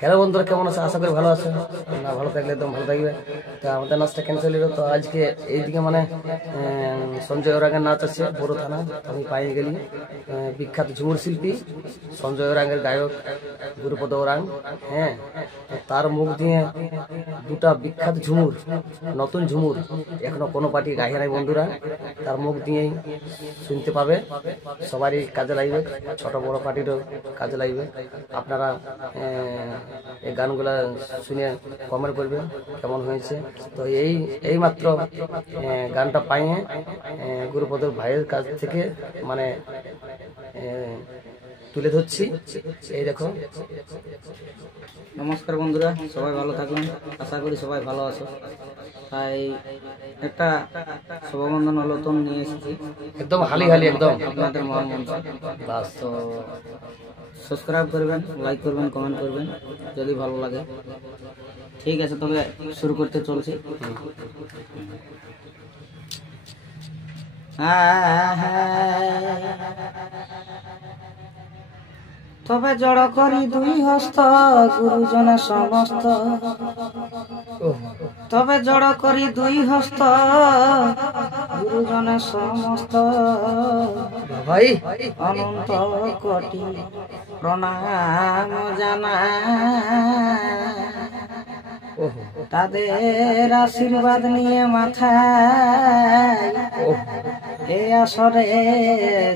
Hello বন্ধুরা, কেমন আছে? আশা করি ভালো আছে। না ভালো থাকলে একদম ভালো থাকবে। তো আমাদের নাচটা ক্যান্সেল হলো। তো আজকে এইদিকে মানে সঞ্জয় ওরাঙের নাচ আছে বড় থানা। আমি পাই গেলি বিখ্যাত ঝুমুর শিল্পী সঞ্জয় ওরাঙের গায়ক গুরুপদ ওরাং। হ্যাঁ, তার মুখ দিয়ে দুটা বিখ্যাত ঝুমুর, নতুন ঝুমুর এখনো কোনো পার্টি গায়ে নাই বন্ধুরা। তার মুখ দিয়েই শুনতে পাবে, সবারই কাজে লাগবে, ছোট বড় পার্টিরও কাজে লাগবে। আপনারা এই গানগুলা শুনে কমেন্ট করবেন কেমন হয়েছে। তো এই মাত্র গানটা পাইয়ে গুরুপদর ভাইয়ের কাছ থেকে মানে তুলে ধরছি। এই দেখো। নমস্কার বন্ধুরা, সবাই ভালো থাকুন। আশা করি সবাই ভালো আছো। তাই একটা শুভবন্ধন নতুন নিয়ে এসেছি, একদম হালি হালি একদম আপনাদের মন মঞ্চে। বাস। তো সাবস্ক্রাইব করবেন, লাইক করবেন, কমেন্ট করবেন যদি ভালো লাগে। ঠিক আছে, তবে শুরু করতে চলছি। তবে জড় করি দুই হস্ত গুরুজনে সমস্ত, তবে জড় করি দুই হস্ত গুরুজনে সমস্ত, ভাই অনন্ত কোটি প্রণাম জানা, তাদের আশীর্বাদ নিয়ে মাথায় এ আসরে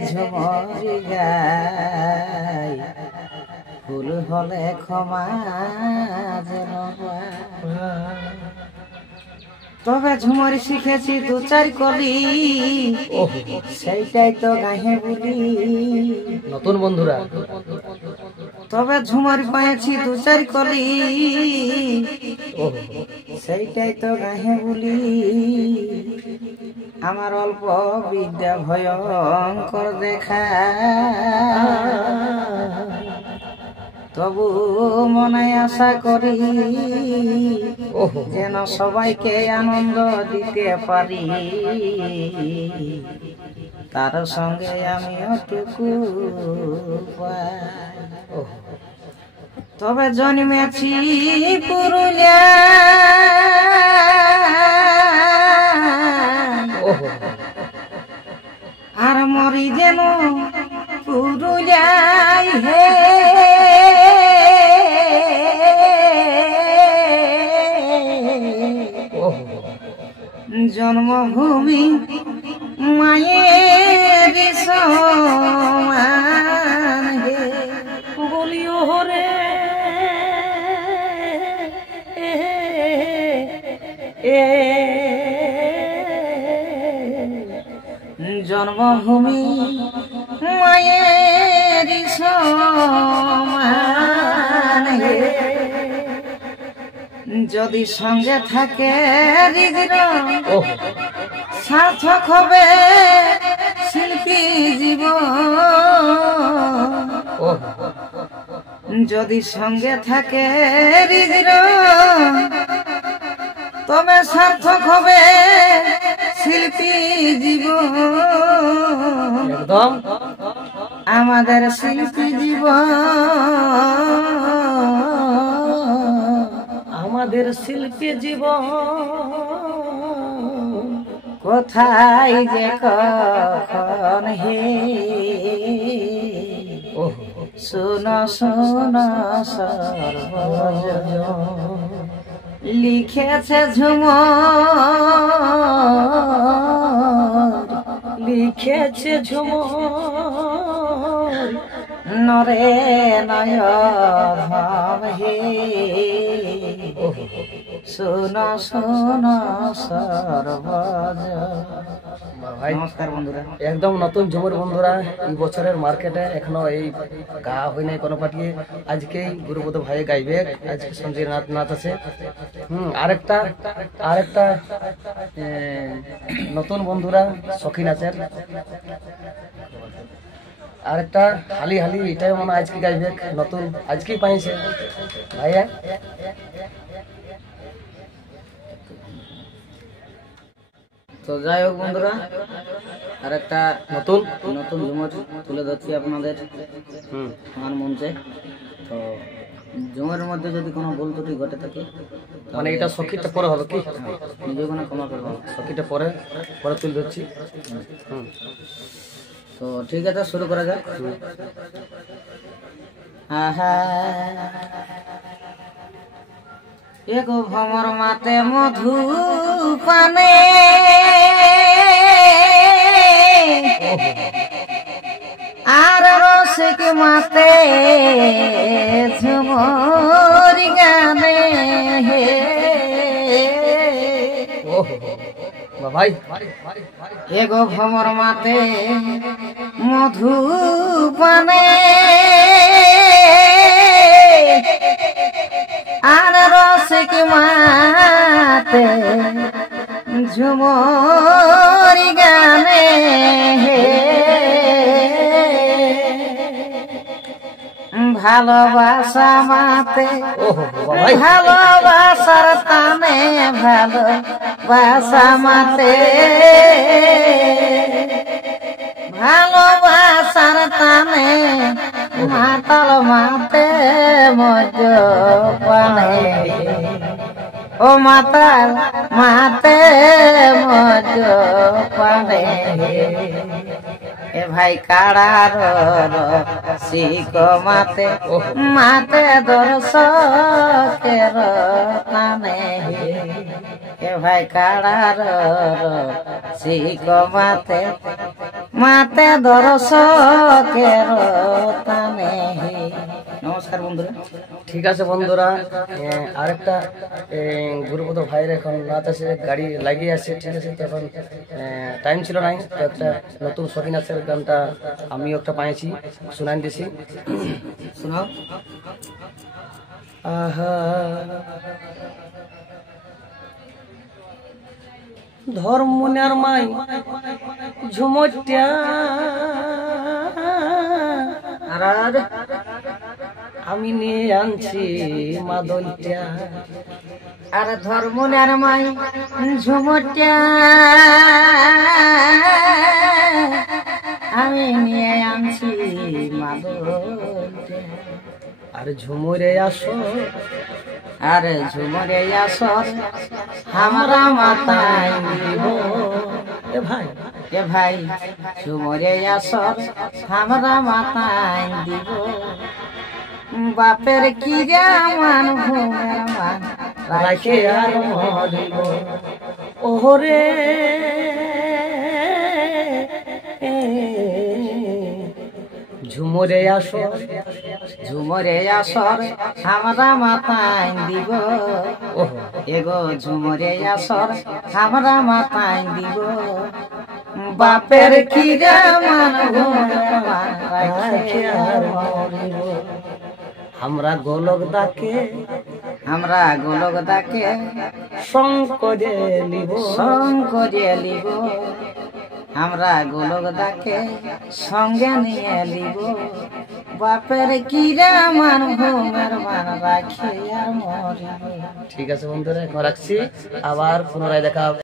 ঝুমরি গাই, ভুল হলে ক্ষমা যেন পাই। তবে ঝুমরি শিখেছি দু চার কলি, সেইটাই তো গাহে বলি। নতুন বন্ধুরা, তবে ঝুমরি পাইছি দু চার কলি, সেইটাই তো গাহে বলি। আমার অল্প বিদ্যা ভয়ঙ্কর দেখা, তবু মনে আশা করি যেন সবাইকে আনন্দ দিতে পারি, তার সঙ্গে আমিও টুকু পাই। তবে জন্মেছি পুরুলিয়া, আর মরি যেন পুরুলিয়ায় হে। জন্মভূমি মায়ের সমান হে, বলিও হরে জন্মভূমি মায়ের সমান হে। যদি সঙ্গে থাকে হৃদয় সার্থক হবে শিল্পী জীবন, যদি সঙ্গে থাকে হৃদয় তবে সার্থক হবে শিল্পী জীবন। একদম আমাদের শিল্পী জীবন, আমাদের শিল্পী জীবন কোথায় যে কখন হে। শোনো শোনো সর্বজন, লিখেছে ঝুমর, লিখেছে ঝুমর নরে নয় হে। শোনো শোনো সর্বজন। নমস্কার বন্ধুরা, একদম নতুন ঝুমুর বন্ধুরা। এই বছরের মার্কেটে এখনো এই গা হয় নাই কোনো পার্টি। আজকেই গুরুপদ ভাই গাইবে, আজকে সঞ্জয় নাচ আছে। আরেকটা নতুন বন্ধুরা সখী নাচের আরেকটা হালি হালি, এটাই মনে আজকে গাইবে নতুন, আজকেই পাইছে ভাইয়া। তো যাই হোক বন্ধুরা, আর একটা নতুন নতুন ঝুমুর তুলে ধরছি আপনাদের আমার মঞ্চে। তো জমের মধ্যে যদি কোনো ভুল ত্রুটি ঘটে থাকে মানে এটা সখীটা পরে হবে কি? নিজে কোনো ক্ষমা করবো। সখীটা পরে পরে তুলে ধরছি। হুম। তো ঠিক আছে, শুরু করা যাক। আহা এক ভ্রমর মাতে মধু পানে আর রসিক মাতে ঝুমর গানে হে ভাই এগো ভ্রমর মাতে মধু পানে আর রসিক মাতে ঝুমর গানে হে ভালোবাসা মাতে ভালোবাসার টানে ভালোবাসা মাতে ভালোবাসার টানে মাতাল মাতে মজ পানে ও মাতাল মাতে মজ পানে এ ভাই কাড়ার শিক মাতে মাতে দর্শকের টানে এ ভাই কাড়ার শিক মাতে মাতে দর্শকের টানে। নমস্কার বন্ধুরা। ঠিক আছে বন্ধুরা, আরেকটা গুরুপদ ভাইয়ের এখন নাচ আছে, গাড়ি লাগিয়ে আছে। ঠিক আছে, তো এখন টাইম ছিল নাই, তো একটা নতুন সখী নাচের গানটা আমিও একটা পাইছি, শুনাই দিছি। শোনাও। আহা ধর্মনার মাই ঝুমটিয়া আর আমি নিয়ে আনছি মাদলটা। আর ধর্মনার মাই ঝুমটিয়া আমি নিয়ে আনছি মাদলটা। আর ঝুমরে আসো, আর ঝুমরে আসর আমরা মাতায় দিব। এ ভাই এ ভাই ঝুমরে আসর আমরা মাতায় দিব। বাপের কি মান ঘুমের মান রাখে আর মরিব ওরে ঝুমরে আসো, ঝুমরে আসর আমরা মাতায় দিব। এগো ঝুমরে আসর আমরা মাতায় দিব। বাপের কি মান ঘুমের মান রাখে আর মরিব। আমরা গোলক ডাকে, আমরা গোলক ডাকে শঙ্করে লিব, শঙ্করে লিব। আমরা গোলক ডাকে সঙ্গে নিয়ে লিব। বাপের কিরা মান ঘুমের মান রাখে আর মরিব। ঠিক আছে বন্ধুরা, এখন রাখছি, আবার পুনরায় দেখা হবে।